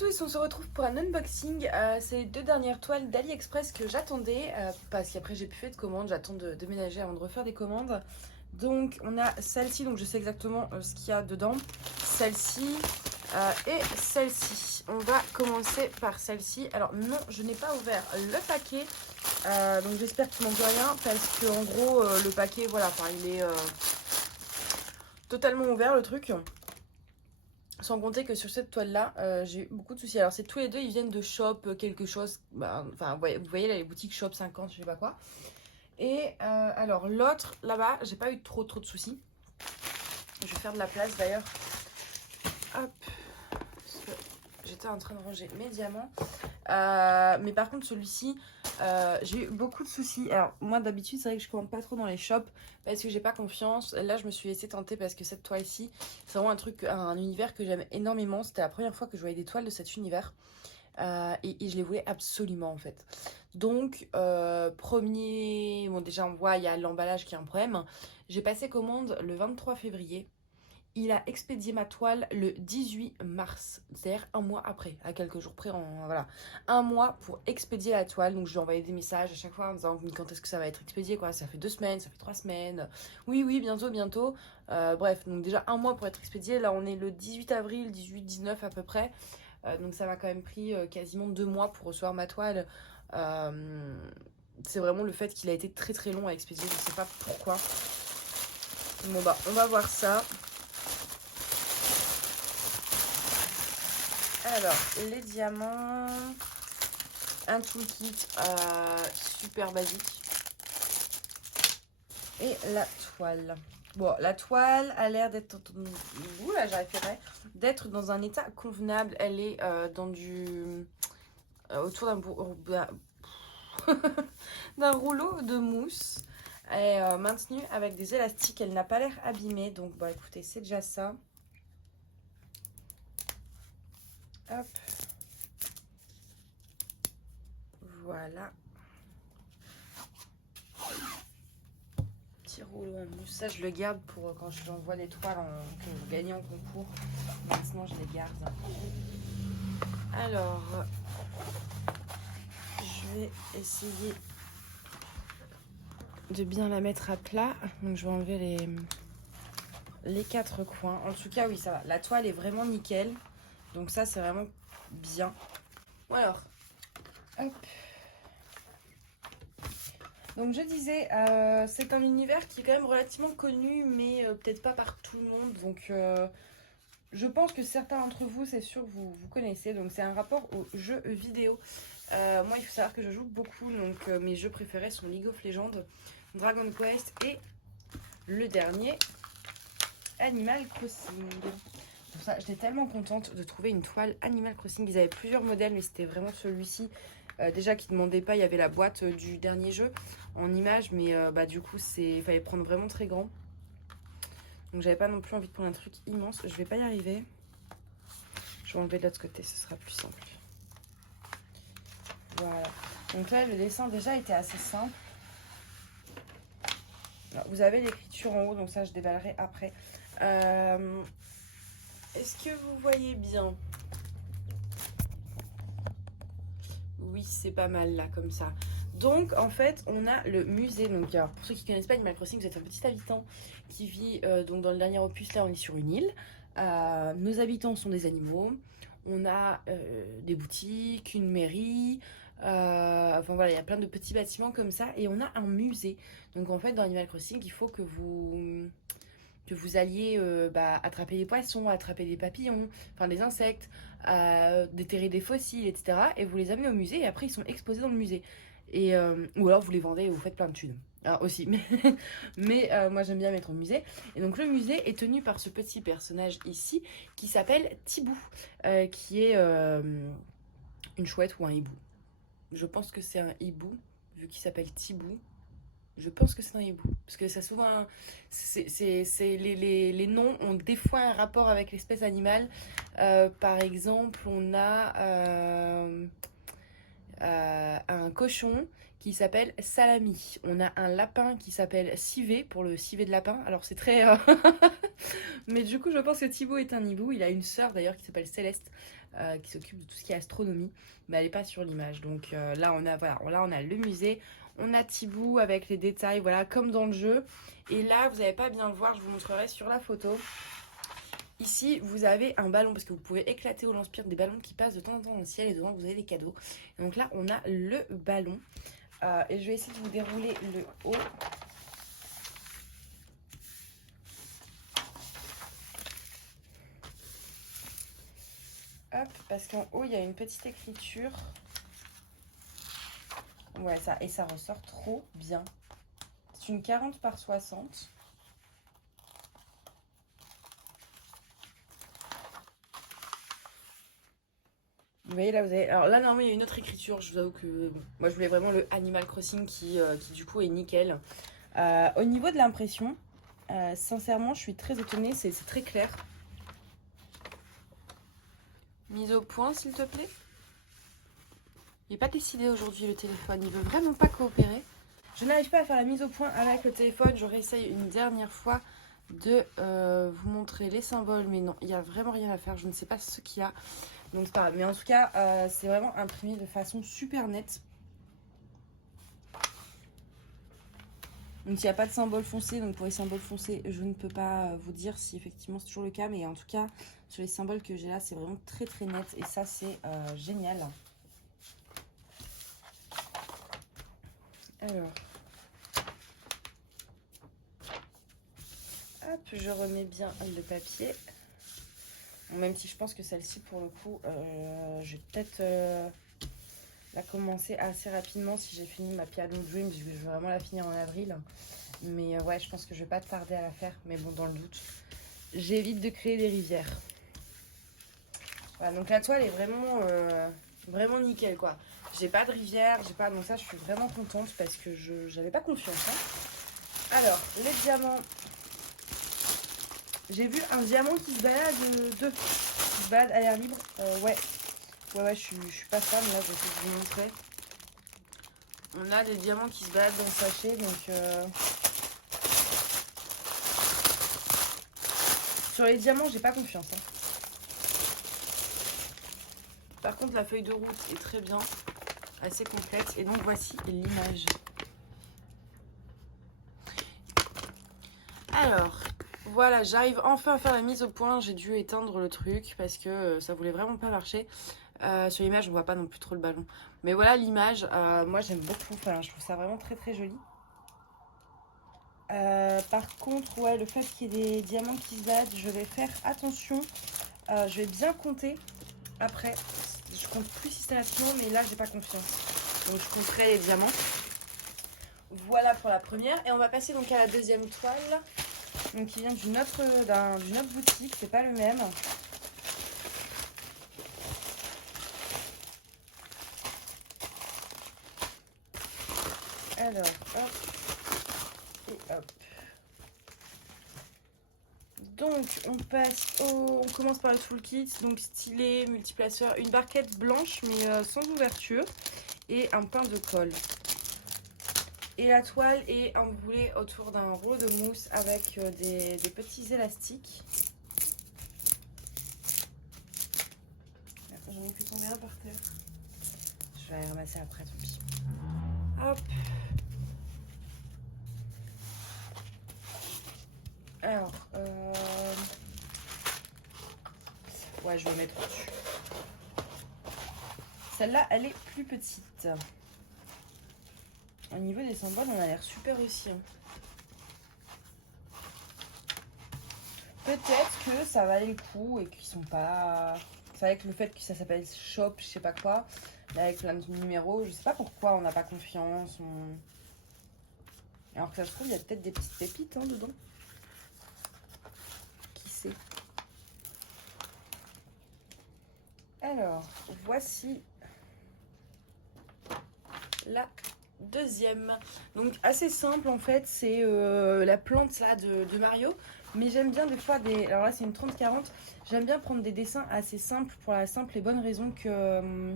tous, on se retrouve pour un unboxing. C'est les deux dernières toiles d'AliExpress que j'attendais parce qu'après j'ai plus fait de commandes, j'attends de déménager avant de refaire des commandes. Donc on a celle-ci, donc je sais exactement ce qu'il y a dedans. Celle-ci et celle-ci. On va commencer par celle-ci. Alors non, je n'ai pas ouvert le paquet, donc j'espère qu'il manque rien parce que en gros le paquet, voilà, enfin il est totalement ouvert le truc. Sans compter que sur cette toile-là, j'ai eu beaucoup de soucis. Alors, c'est tous les deux, ils viennent de Shop, quelque chose. Enfin, vous voyez là, les boutiques Shop 50, je sais pas quoi. Et alors, l'autre, là-bas, j'ai pas eu trop de soucis. Je vais faire de la place d'ailleurs. Hop. J'étais en train de ranger mes diamants. Mais par contre, celui-ci, j'ai eu beaucoup de soucis. Alors, moi, d'habitude, c'est vrai que je commande pas trop dans les shops parce que j'ai pas confiance. Là, je me suis laissée tenter parce que cette toile-ci, c'est vraiment un univers que j'aime énormément. C'était la première fois que je voyais des toiles de cet univers. Et je les voulais absolument, en fait. Donc, bon, déjà, on voit, il y a l'emballage qui est un problème. J'ai passé commande le 23 février. Il a expédié ma toile le 18 mars, c'est-à-dire un mois après, à quelques jours près, voilà. Un mois pour expédier la toile, donc je lui ai envoyé des messages à chaque fois en disant quand est-ce que ça va être expédié, quoi. Ça fait 2 semaines, ça fait 3 semaines, oui, bientôt. Bref, donc déjà un mois pour être expédié, là on est le 18 avril, 18-19 à peu près, donc ça m'a quand même pris quasiment 2 mois pour recevoir ma toile. C'est vraiment le fait qu'il a été très long à expédier, je sais pas pourquoi. Bon bah, on va voir ça. Alors, les diamants, un toolkit super basique et la toile. Bon, la toile a l'air d'être, là j'arriverai, d'être dans un état convenable. Elle est autour d'un rouleau de mousse. Elle est maintenue avec des élastiques. Elle n'a pas l'air abîmée, donc bon, écoutez, c'est déjà ça. Hop. Voilà. Petit rouleau en mousse. Ça, je le garde pour quand j'envoie des toiles que je gagne en concours. Maintenant, je les garde. Alors, je vais essayer de bien la mettre à plat. Donc, je vais enlever les 4 coins. En tout cas, oui, ça va. La toile est vraiment nickel. Donc, ça, c'est vraiment bien. Bon, alors, hop. Donc je disais, c'est un univers qui est quand même relativement connu, mais peut-être pas par tout le monde. Donc je pense que certains d'entre vous, c'est sûr, vous connaissez. Donc c'est un rapport aux jeux vidéo. Moi, il faut savoir que je joue beaucoup. Donc mes jeux préférés sont League of Legends, Dragon Quest et le dernier, Animal Crossing. Pour ça, j'étais tellement contente de trouver une toile Animal Crossing. Ils avaient plusieurs modèles, mais c'était vraiment celui-ci. Déjà qui ne demandait pas, il y avait la boîte du dernier jeu en image, mais du coup il fallait prendre vraiment très grand. Donc j'avais pas non plus envie de prendre un truc immense. Je vais pas y arriver. Je vais enlever de l'autre côté, ce sera plus simple. Voilà. Donc là le dessin déjà était assez simple. Alors, vous avez l'écriture en haut, donc ça je déballerai après. Est-ce que vous voyez bien? Oui, c'est pas mal là comme ça. Donc en fait on a le musée. Donc alors, pour ceux qui ne connaissent pas Animal Crossing, vous êtes un petit habitant qui vit donc dans le dernier opus. Là on est sur une île. Nos habitants sont des animaux. On a des boutiques, une mairie. Enfin voilà, il y a plein de petits bâtiments comme ça. Et on a un musée. Donc en fait dans Animal Crossing il faut que vous alliez attraper des poissons, attraper des papillons, enfin des insectes, déterrer des fossiles, etc. Et vous les amenez au musée et après ils sont exposés dans le musée. Et, ou alors vous les vendez et vous faites plein de thunes. Alors aussi, mais moi j'aime bien mettre au musée. Et donc le musée est tenu par ce petit personnage ici qui s'appelle Tibou, qui est une chouette ou un hibou. Je pense que c'est un hibou, vu qu'il s'appelle Tibou. Je pense que c'est un hibou. Parce que ça souvent. Les noms ont des fois un rapport avec l'espèce animale. Par exemple, on a un cochon qui s'appelle Salami. On a un lapin qui s'appelle Civet pour le civet de lapin. Alors c'est très. Mais du coup, je pense que Thibaut est un hibou. Il a une sœur d'ailleurs qui s'appelle Céleste, qui s'occupe de tout ce qui est astronomie, mais elle n'est pas sur l'image. Donc là, on a le musée, on a Thibaut avec les détails, voilà, comme dans le jeu. Et là, vous n'allez pas bien le voir, je vous montrerai sur la photo. Ici, vous avez un ballon, parce que vous pouvez éclater au lance-pierre des ballons qui passent de temps en temps dans le ciel, et devant, vous avez des cadeaux. Et donc là, on a le ballon. Et je vais essayer de vous dérouler le haut. Hop, parce qu'en haut, il y a une petite écriture. Ouais, et ça ressort trop bien. C'est une 40 par 60. Vous voyez, là, vous avez... Alors là, normalement, il y a une autre écriture. Je vous avoue que... Bon, moi, je voulais vraiment le Animal Crossing qui du coup, est nickel. Au niveau de l'impression, sincèrement, je suis très étonnée. C'est très clair. Mise au point, s'il te plaît. Il n'est pas décidé aujourd'hui, le téléphone. Il veut vraiment pas coopérer. Je n'arrive pas à faire la mise au point avec le téléphone. Je réessaye une dernière fois de vous montrer les symboles. Mais non, il n'y a vraiment rien à faire. Je ne sais pas ce qu'il y a. Donc c'est pas grave. Mais en tout cas, c'est vraiment imprimé de façon super nette. Donc il n'y a pas de symbole foncé. Donc pour les symboles foncés, je ne peux pas vous dire si effectivement c'est toujours le cas. Mais en tout cas, sur les symboles que j'ai là, c'est vraiment très très net. Et ça, c'est génial. Alors... Hop, je remets bien le papier. Même si je pense que celle-ci, pour le coup, je vais peut-être la commencer assez rapidement si j'ai fini ma Piano Dream, parce que je veux vraiment la finir en avril. Mais ouais, je pense que je vais pas tarder à la faire. Mais bon, dans le doute, j'évite de créer des rivières. Voilà, donc la toile est vraiment nickel, quoi. J'ai pas de rivière, j'ai pas... Donc ça, je suis vraiment contente parce que j'avais pas confiance. Hein. Alors, les diamants... J'ai vu un diamant qui se balade, deux, qui se balade à l'air libre. Ouais, je suis pas fan, là, je vais essayer de vous montrer. On a des diamants qui se baladent dans le sachet, donc... Sur les diamants, j'ai pas confiance. Hein. Par contre, la feuille de route est très bien, assez complète. Et donc, voici l'image. Alors... Voilà, j'arrive enfin à faire la mise au point. J'ai dû éteindre le truc parce que ça voulait vraiment pas marcher. Sur l'image, on voit pas non plus trop le ballon. Mais voilà l'image. Moi, j'aime beaucoup. Enfin, je trouve ça vraiment très très joli. Par contre, ouais, le fait qu'il y ait des diamants qui se baladent, je vais faire attention. Je vais bien compter après. Je compte plus systématiquement, mais là, j'ai pas confiance. Donc, je compterai les diamants. Voilà pour la première. Et on va passer donc à la deuxième toile. Donc qui vient d'une autre boutique, c'est pas le même. Alors, hop. Et hop. Donc on commence par le toolkit, donc stylet, multiplaceur, une barquette blanche mais sans ouverture et un pain de colle. Et la toile est emboulée autour d'un rouleau de mousse avec des petits élastiques. J'en ai fait tomber un par terre. Je vais aller ramasser après, tant pis. Hop. Alors, ouais, je vais mettre au-dessus. Celle-là, elle est plus petite. Au niveau des symboles, on a l'air super aussi. Hein. Peut-être que ça valait le coup et qu'ils sont pas... C'est avec le fait que ça s'appelle shop, je sais pas quoi, là avec plein de numéros, je sais pas pourquoi on n'a pas confiance. Alors que ça se trouve, il y a peut-être des petites pépites hein, dedans. Qui sait? Alors, voici la deuxième. Donc assez simple en fait, c'est la plante là de Mario. Mais j'aime bien des fois des... Alors là c'est une 30-40. J'aime bien prendre des dessins assez simples pour la simple et bonne raison que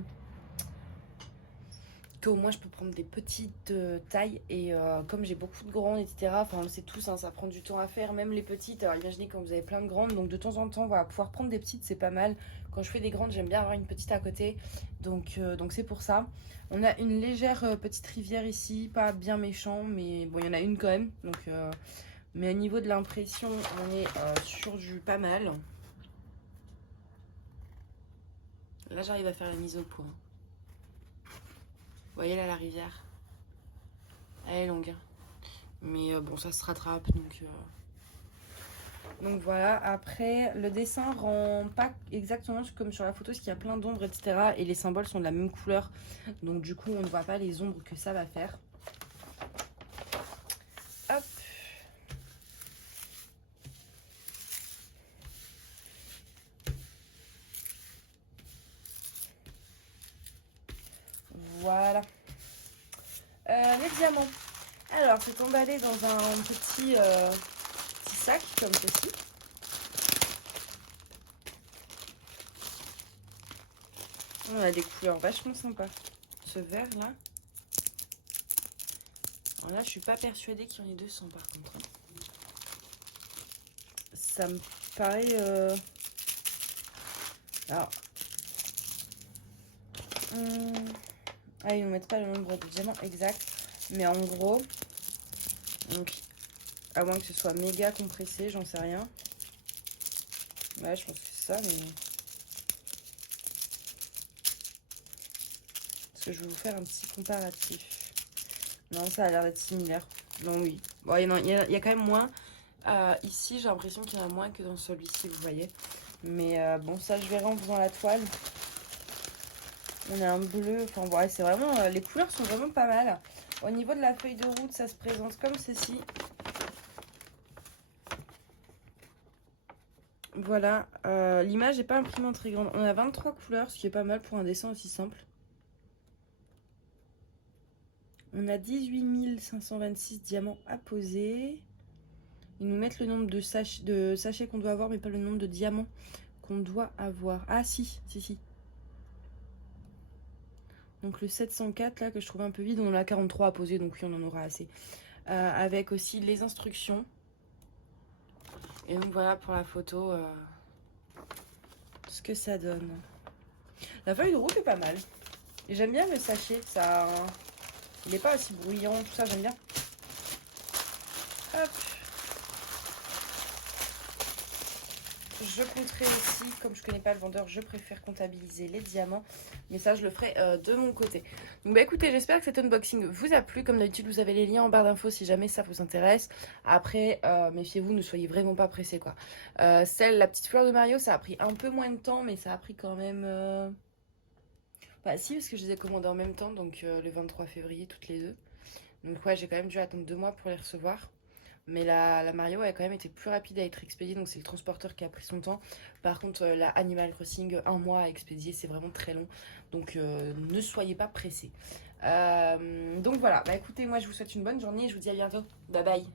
au moins je peux prendre des petites tailles. Et comme j'ai beaucoup de grandes, etc. Enfin, on le sait tous, hein, ça prend du temps à faire, même les petites. Alors imaginez quand vous avez plein de grandes. Donc de temps en temps, voilà, pouvoir prendre des petites, c'est pas mal. Quand je fais des grandes, j'aime bien avoir une petite à côté. Donc c'est pour ça. On a une légère petite rivière ici, pas bien méchant, mais bon, il y en a une quand même. Mais au niveau de l'impression, on est sur du pas mal. Là, j'arrive à faire la mise au point. Vous voyez là la rivière, elle est longue. Mais bon, ça se rattrape. Donc voilà, après, le dessin rend pas exactement comme sur la photo, parce qu'il y a plein d'ombres, etc. Et les symboles sont de la même couleur. Donc du coup, on ne voit pas les ombres que ça va faire. Hop. Voilà. Les diamants. Alors, c'est emballé dans un petit sac comme ceci. On a des couleurs vachement sympas. Ce vert là. Alors là, je suis pas persuadée qu'il y en ait 200 par contre. Ça me paraît. Alors. Ah, ils ne mettent pas le nombre de diamants exact. Mais en gros. Donc, à moins que ce soit méga compressé, j'en sais rien. Ouais, je pense que c'est ça, mais. Parce que je vais vous faire un petit comparatif. Non, ça a l'air d'être similaire. Non, oui. Bon, il y a quand même moins. Ici, j'ai l'impression qu'il y en a moins que dans celui-ci, vous voyez. Mais bon, ça, je verrai en faisant la toile. On a un bleu. Enfin, ouais, c'est vraiment... les couleurs sont vraiment pas mal. Au niveau de la feuille de route, ça se présente comme ceci. Voilà. L'image n'est pas imprimée en très grande. On a 23 couleurs, ce qui est pas mal pour un dessin aussi simple. On a 18 526 diamants à poser. Ils nous mettent le nombre de sachets qu'on doit avoir, mais pas le nombre de diamants qu'on doit avoir. Ah si. Donc le 704 là que je trouve un peu vide, on en a 43 à poser, donc oui on en aura assez. Avec aussi les instructions. Et donc voilà pour la photo ce que ça donne. La feuille de route est pas mal. Et j'aime bien le sachet, ça, il n'est pas aussi bruyant, tout ça j'aime bien. Hop. Je compterai aussi, comme je connais pas le vendeur, je préfère comptabiliser les diamants. Mais ça, je le ferai de mon côté. Donc bah écoutez, j'espère que cet unboxing vous a plu. Comme d'habitude, vous avez les liens en barre d'infos si jamais ça vous intéresse. Après, méfiez-vous, ne soyez vraiment pas pressés, quoi. La petite fleur de Mario, ça a pris un peu moins de temps, mais ça a pris quand même... Bah si, parce que je les ai commandées en même temps, donc le 23 février, toutes les deux. Donc ouais, j'ai quand même dû attendre 2 mois pour les recevoir. Mais la Mario a quand même été plus rapide à être expédiée, donc c'est le transporteur qui a pris son temps. Par contre, la Animal Crossing, 1 mois à expédier, c'est vraiment très long. Donc ne soyez pas pressés. Donc voilà, bah écoutez, moi je vous souhaite une bonne journée et je vous dis à bientôt. Bye bye.